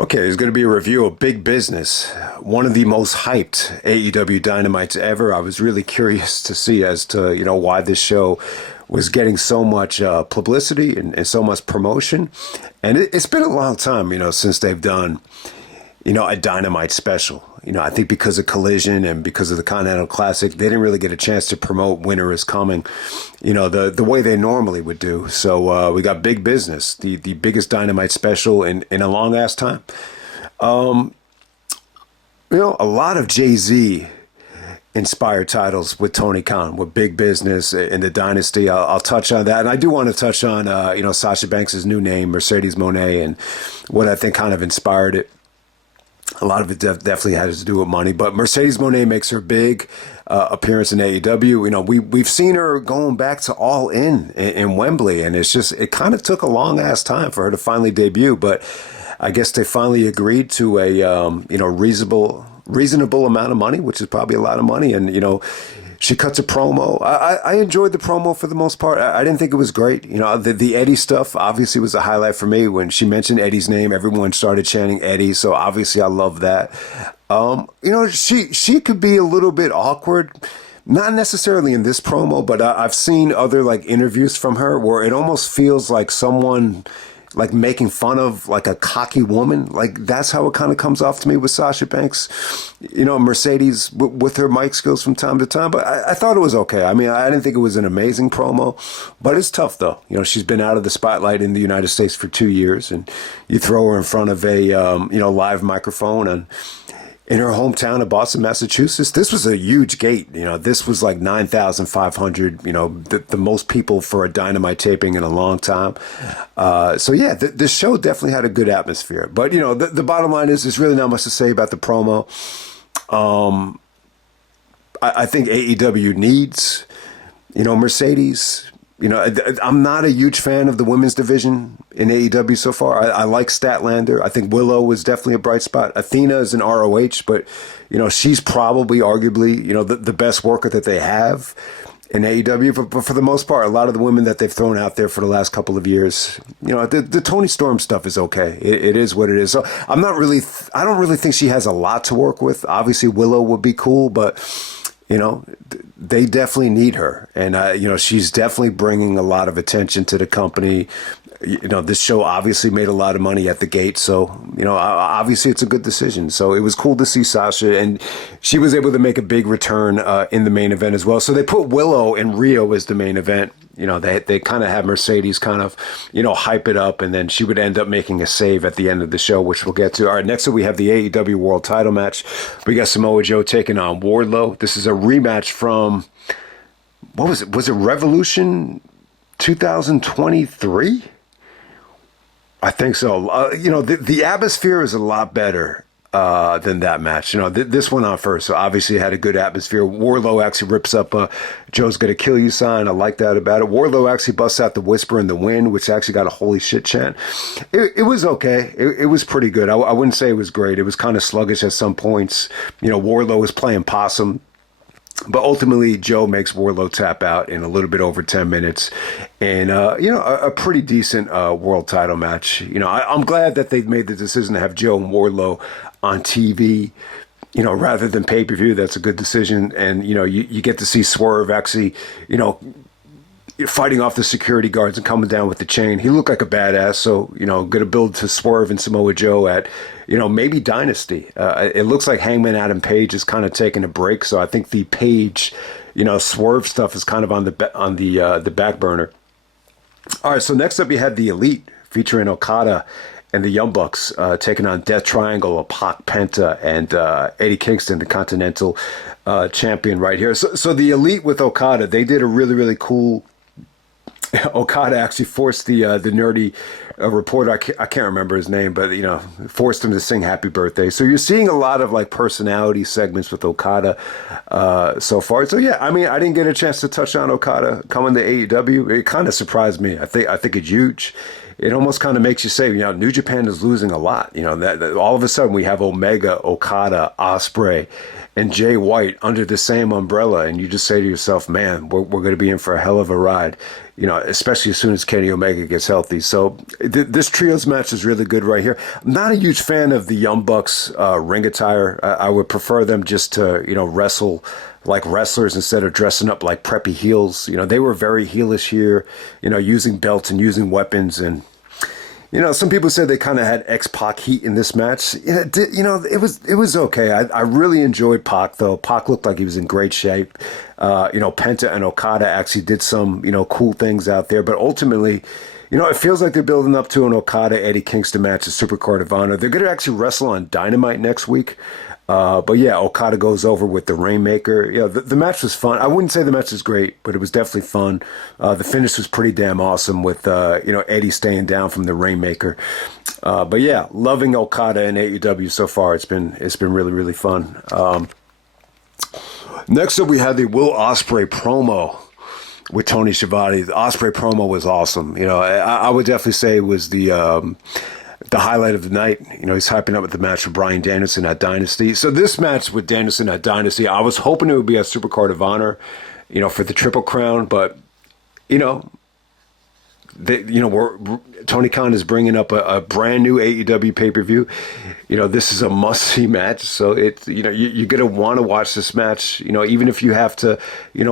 Okay, there's going to be a review of Big Business, one of the most hyped AEW Dynamites ever. I was really curious to see as to, why this show was getting so much publicity and so much promotion. And it's been a long time, since they've done, a Dynamite special. I think because of Collision and because of the Continental Classic, they didn't really get a chance to promote Winter is Coming, the way they normally would do. So we got Big Business, the biggest Dynamite special in a long ass time. A lot of Jay-Z inspired titles with Tony Khan, with Big Business and the Dynasty. I'll touch on that. And I do want to touch on, Sasha Banks' new name, Mercedes Mone, and what I think kind of inspired it. A lot of it definitely has to do with money, but Mercedes Mone makes her big appearance in AEW. We've seen her going back to All in Wembley, and it kind of took a long ass time for her to finally debut. But I guess they finally agreed to a reasonable amount of money, which is probably a lot of money, and she cuts a promo. I enjoyed the promo for the most part. I didn't think it was great. The Eddie stuff obviously was a highlight for me. When she mentioned Eddie's name, everyone started chanting Eddie. So obviously I love that. She could be a little bit awkward. Not necessarily in this promo, but I've seen other interviews from her where it almost feels like someone making fun of a cocky woman. That's how it kind of comes off to me with Sasha Banks. Mercedes with her mic skills from time to time, but I thought it was okay. I mean, I didn't think it was an amazing promo, but it's tough though. She's been out of the spotlight in the United States for 2 years, and you throw her in front of a, live microphone and in her hometown of Boston, Massachusetts. This was a huge gate. This was 9,500, the most people for a Dynamite taping in a long time. So yeah, this show definitely had a good atmosphere. But, the bottom line is there's really not much to say about the promo. I think AEW needs, Mercedes. I'm not a huge fan of the women's division in AEW so far. I like Statlander. I think Willow was definitely a bright spot. Athena is an ROH, but, she's probably arguably, the best worker that they have in AEW. But for the most part, a lot of the women that they've thrown out there for the last couple of years, the Toni Storm stuff is okay. It is what it is. So I don't really think she has a lot to work with. Obviously, Willow would be cool, but they definitely need her. And, she's definitely bringing a lot of attention to the company. This show obviously made a lot of money at the gate. So, obviously it's a good decision. So it was cool to see Sasha, and she was able to make a big return in the main event as well. So they put Willow and Rhio as the main event. They kind of had Mercedes kind of, hype it up, and then she would end up making a save at the end of the show, which we'll get to. All right, next up we have the AEW World Title match. We got Samoa Joe taking on Wardlow. This is a rematch from, what was it? Was it Revolution 2023? I think so. The atmosphere is a lot better than that match. This went on first, so obviously it had a good atmosphere. Wardlow actually rips up a "Joe's gonna kill you" sign. I like that about it. Wardlow actually busts out the "Whisper in the Wind," which actually got a "Holy shit" chant. It was okay. It was pretty good. I wouldn't say it was great. It was kind of sluggish at some points. Wardlow was playing possum. But ultimately, Joe makes Wardlow tap out in a little bit over 10 minutes. And, a pretty decent world title match. I'm glad that they've made the decision to have Joe and Wardlow on TV, rather than pay-per-view. That's a good decision. And, you get to see Swerve actually, fighting off the security guards and coming down with the chain. He looked like a badass. So, going to build to Swerve and Samoa Joe at, maybe Dynasty. It looks like Hangman Adam Page is kind of taking a break. So I think the Page, Swerve stuff is kind of on the back burner. All right. So next up, you had the Elite featuring Okada and the Young Bucks taking on Death Triangle, Pac, Penta, and Eddie Kingston, the Continental champion right here. So the Elite with Okada, they did a really, really cool. Okada actually forced the nerdy reporter, I can't remember his name, but forced him to sing "Happy Birthday." So you're seeing a lot of personality segments with Okada so far. So yeah, I mean, I didn't get a chance to touch on Okada coming to AEW. It kind of surprised me. I think it's huge. it almost kind of makes you say, New Japan is losing a lot. That all of a sudden we have Omega, Okada, Ospreay, and Jay White under the same umbrella, and you just say to yourself, man, we're going to be in for a hell of a ride, especially as soon as Kenny Omega gets healthy. So this trios match is really good right here. I'm not a huge fan of the Young Bucks ring attire. I would prefer them just to, wrestle like wrestlers instead of dressing up like preppy heels. They were very heelish here, using belts and using weapons. And some people said they kind of had X-Pac heat in this match. It was okay. I really enjoyed Pac, though. Pac looked like he was in great shape. Penta and Okada actually did some, cool things out there. But ultimately, it feels like they're building up to an Okada-Eddie Kingston match at Supercard of Honor. They're going to actually wrestle on Dynamite next week. But yeah, Okada goes over with the Rainmaker. The match was fun. I wouldn't say the match was great, but it was definitely fun. The finish was pretty damn awesome with, Eddie staying down from the Rainmaker. But yeah, loving Okada and AEW so far. It's been really, really fun. Next up, we had the Will Ospreay promo with Tony Schiavone. The Ospreay promo was awesome. I would definitely say it was the highlight of the night. He's hyping up with the match with Bryan Danielson at Dynasty. So this match with Danielson at Dynasty, I was hoping it would be a Supercard of Honor, for the Triple Crown, but, Tony Khan is bringing up a brand new AEW pay-per-view. This is a must-see match. So you're going to want to watch this match, even if you have to,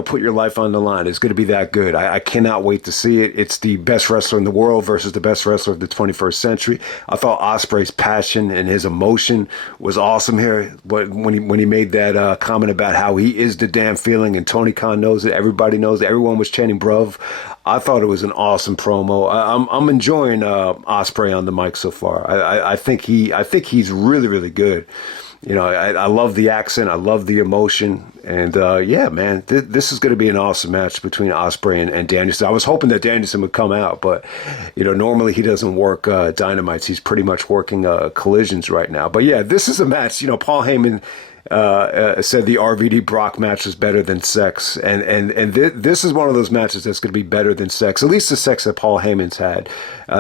put your life on the line. It's going to be that good. I cannot wait to see it. It's the best wrestler in the world versus the best wrestler of the 21st century. I thought Ospreay's passion and his emotion was awesome here. But when he made that comment about how he is the damn feeling and Tony Khan knows it, everybody knows it, everyone was chanting bruv. I thought it was an awesome promo. I'm enjoying Ospreay on the mic so far. I think he's really, really good. I love the accent. I love the emotion. And yeah, man, this is going to be an awesome match between Ospreay and Danielson. I was hoping that Danielson would come out, but normally he doesn't work Dynamites. He's pretty much working collisions right now. But yeah, this is a match. Paul Heyman said the RVD Brock match was better than sex, and this is one of those matches that's going to be better than sex, at least the sex that Paul Heyman's had,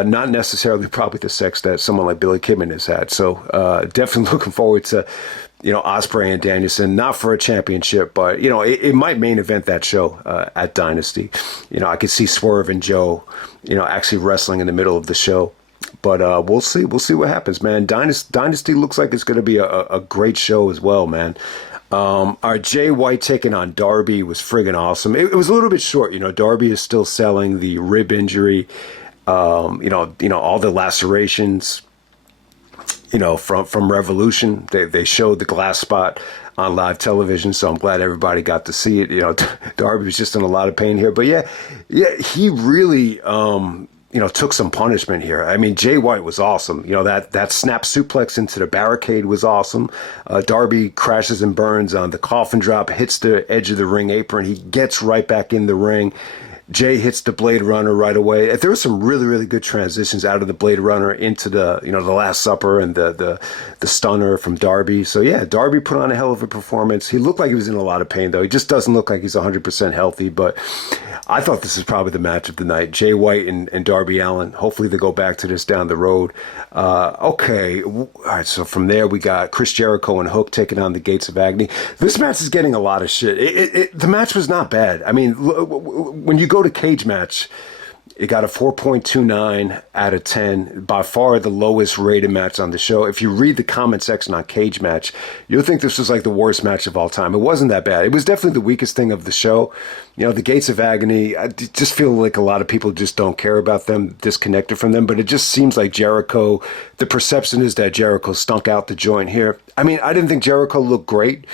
not necessarily probably the sex that someone like Billy Kidman has had. So definitely looking forward to Ospreay and Danielson, not for a championship, but it might main event that show at Dynasty. I could see Swerve and Joe actually wrestling in the middle of the show. But we'll see. We'll see what happens, man. Dynasty looks like it's going to be a great show as well, man. Our Jay White taking on Darby was friggin' awesome. It was a little bit short. Darby is still selling the rib injury, all the lacerations, from Revolution. They showed the glass spot on live television, so I'm glad everybody got to see it. Darby was just in a lot of pain here. But yeah, he really... took some punishment here. I mean, Jay White was awesome. That snap suplex into the barricade was awesome. Darby crashes and burns on the coffin drop, hits the edge of the ring apron. He gets right back in the ring. Jay hits the Blade Runner right away. There were some really, really good transitions out of the Blade Runner into the, the Last Supper and the stunner from Darby. So yeah, Darby put on a hell of a performance. He looked like he was in a lot of pain though. He just doesn't look like he's 100% healthy, but I thought this is probably the match of the night. Jay White and Darby Allin. Hopefully they go back to this down the road. Okay. All right. So from there we got Chris Jericho and Hook taking on the Gates of Agony. This match is getting a lot of shit. The match was not bad. I mean, when you go to cage match, it got a 4.29 out of 10, by far the lowest rated match on the show. If you read the comment section on Cage Match, you'll think this was like the worst match of all time. It wasn't that bad. It was definitely the weakest thing of the show. The Gates of Agony, I just feel like a lot of people just don't care about them, disconnected from them, but it just seems like Jericho, the perception is that Jericho stunk out the joint here. I mean, I didn't think Jericho looked great.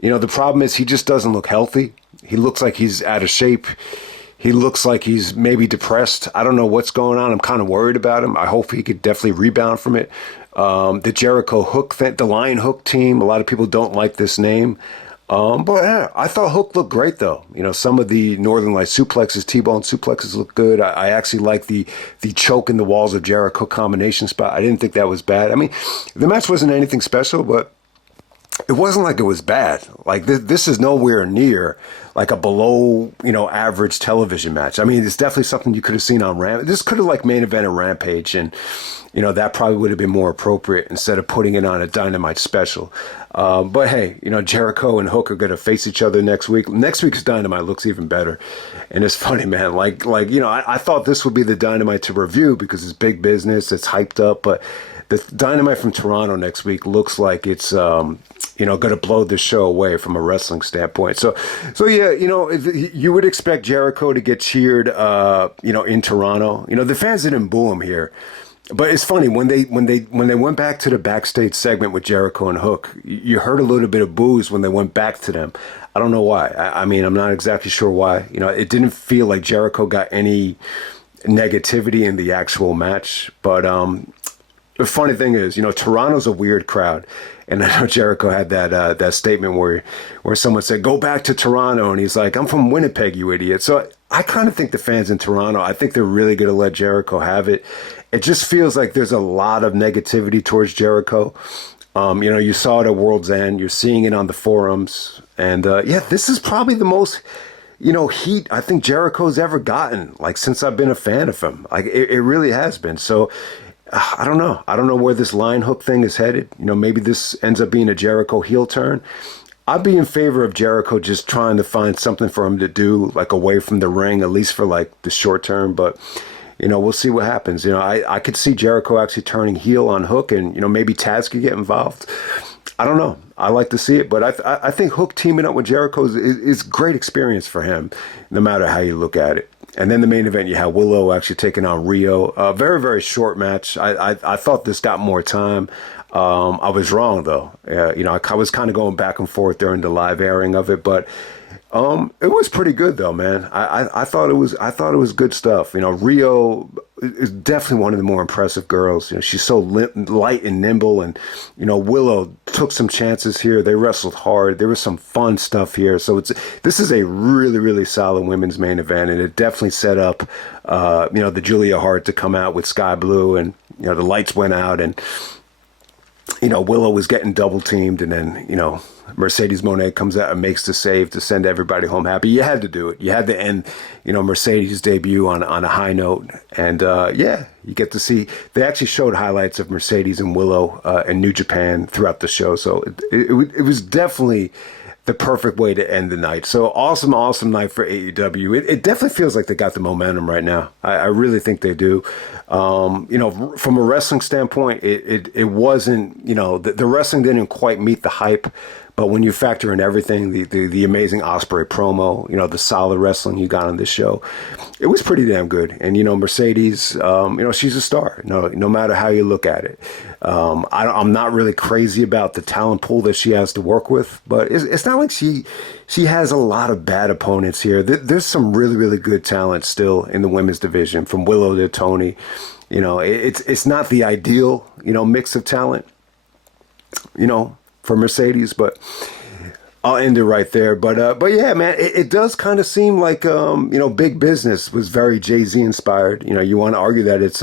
The problem is he just doesn't look healthy. He looks like he's out of shape. He looks like he's maybe depressed. I don't know what's going on. I'm kind of worried about him. I hope he could definitely rebound from it. The Jericho Hook, the Lion Hook team, a lot of people don't like this name. But yeah, I thought Hook looked great, though. Some of the Northern Light suplexes, T-bone suplexes look good. I actually like the choke in the walls of Jericho combination spot. I didn't think that was bad. I mean, the match wasn't anything special, but it wasn't like it was bad. Like this is nowhere near like a below, average television match. I mean, it's definitely something you could have seen on This could have like main evented Rampage, and that probably would have been more appropriate instead of putting it on a Dynamite special. But hey, Jericho and Hook are going to face each other next week. Next week's Dynamite looks even better. And it's funny, man. I thought this would be the Dynamite to review because it's big business. It's hyped up. But the Dynamite from Toronto next week looks like it's, going to blow the show away from a wrestling standpoint. So yeah, you would expect Jericho to get cheered, in Toronto. The fans didn't boo him here. But it's funny when they went back to the backstage segment with Jericho and Hook, you heard a little bit of boos when they went back to them. I don't know why. I mean, I'm not exactly sure why. It didn't feel like Jericho got any negativity in the actual match. But the funny thing is, Toronto's a weird crowd. And I know Jericho had that statement where someone said, "Go back to Toronto," and he's like, "I'm from Winnipeg, you idiot." So I kind of think the fans in Toronto, I think they're really going to let Jericho have it. It just feels like there's a lot of negativity towards Jericho. You saw it at World's End. You're seeing it on the forums, and this is probably the most heat I think Jericho's ever gotten. Like since I've been a fan of him, like it really has been. So. I don't know. I don't know where this line hook thing is headed. Maybe this ends up being a Jericho heel turn. I'd be in favor of Jericho just trying to find something for him to do, like away from the ring, at least for like the short term. But, we'll see what happens. I could see Jericho actually turning heel on Hook, and, maybe Taz could get involved. I don't know. I like to see it, but I think Hook teaming up with Jericho is great experience for him, no matter how you look at it. And then the main event, you had Willow actually taking on Rhio. A very, very short match. I thought this got more time. I was wrong, though. I was kind of going back and forth during the live airing of it, but it was pretty good, though, man. I thought it was good stuff. Rhio is definitely one of the more impressive girls. She's so light and nimble, and Willow took some chances here. They wrestled hard. There was some fun stuff here. So this is a really, really solid women's main event, and it definitely set up the Julia Hart to come out with Sky Blue, and the lights went out, and Willow was getting double teamed, and then Mercedes Mone comes out and makes the save to send everybody home happy. You had to do it. You had to end, Mercedes' debut on a high note. And you get to see, they actually showed highlights of Mercedes and Willow in New Japan throughout the show. So it was definitely the perfect way to end the night. So awesome night for AEW. It definitely feels like they got the momentum right now. I really think they do. From a wrestling standpoint, it wasn't, the wrestling didn't quite meet the hype. But when you factor in everything, the amazing Ospreay promo, the solid wrestling you got on this show, it was pretty damn good. And, Mercedes, she's a star, no matter how you look at it. I'm not really crazy about the talent pool that she has to work with, but it's not like she has a lot of bad opponents here. There's some really, really good talent still in the women's division, from Willow to Tony. It's not the ideal, mix of talent, for Mercedes, but I'll end it right there. But yeah, man, it does kind of seem like, Big Business was very Jay-Z inspired. You want to argue that it's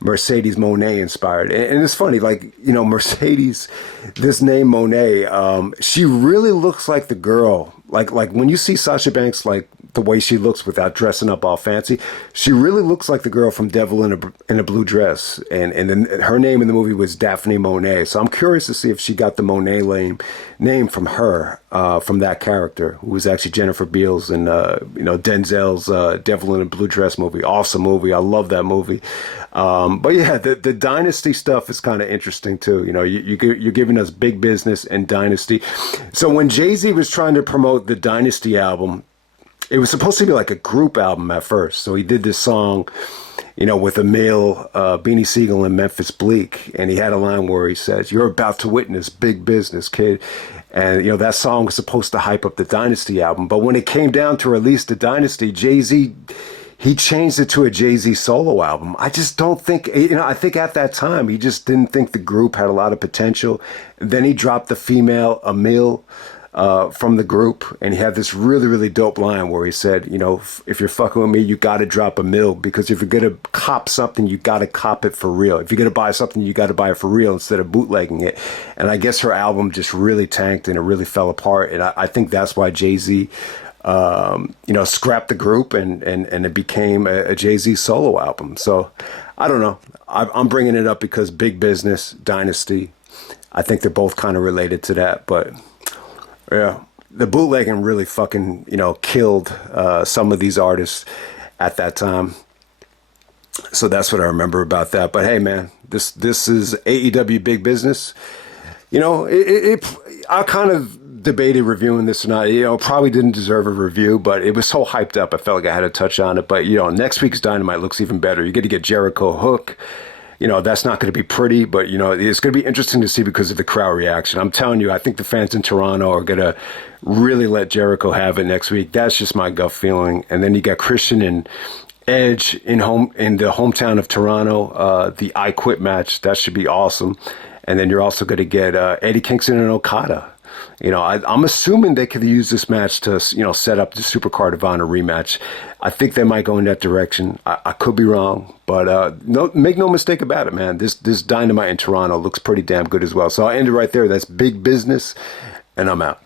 Mercedes Mone inspired. And it's funny, like, Mercedes, this name Mone, she really looks like the girl. Like when you see Sasha Banks, like the way she looks without dressing up all fancy, she really looks like the girl from Devil in a Blue Dress. And then her name in the movie was Daphne Monet. So I'm curious to see if she got the Monet name from her, from that character, who was actually Jennifer Beals in, Denzel's Devil in a Blue Dress movie. Awesome movie. I love that movie. But yeah, the Dynasty stuff is kind of interesting too. You're giving us Big Business and Dynasty. So when Jay-Z was trying to promote the Dynasty album, it was supposed to be like a group album at first. So he did this song, with Emil, Beanie Siegel, and Memphis Bleak. And he had a line where he says, "You're about to witness big business, kid." And, that song was supposed to hype up the Dynasty album. But when it came down to release the Dynasty, Jay-Z, he changed it to a Jay-Z solo album. I just don't think, I think at that time, he just didn't think the group had a lot of potential. And then he dropped the female Emil from the group, and he had this really, really dope line where he said, you know, if you're fucking with me, you got to drop a mill, because if you're going to cop something, you got to cop it for real. If you're going to buy something, you got to buy it for real instead of bootlegging it. And I guess her album just really tanked and it really fell apart. And I think that's why Jay-Z, scrapped the group and it became a Jay-Z solo album. So I don't know. I'm bringing it up because Big Business, Dynasty, I think they're both kind of related to that, but yeah, the bootlegging really fucking, killed some of these artists at that time. So that's what I remember about that. But hey, man, this is AEW Big Business. I kind of debated reviewing this or not. Probably didn't deserve a review, but it was so hyped up. I felt like I had to touch on it. But, next week's Dynamite looks even better. You get to get Jericho Hook. That's not going to be pretty, but, it's going to be interesting to see because of the crowd reaction. I'm telling you, I think the fans in Toronto are going to really let Jericho have it next week. That's just my gut feeling. And then you got Christian and Edge in the hometown of Toronto, the I Quit match. That should be awesome. And then you're also going to get Eddie Kingston and Okada. I'm assuming they could use this match to, set up the Supercard of Honor rematch. I think they might go in that direction. I could be wrong, but make no mistake about it, man. This Dynamite in Toronto looks pretty damn good as well. So I'll end it right there. That's Big Business, and I'm out.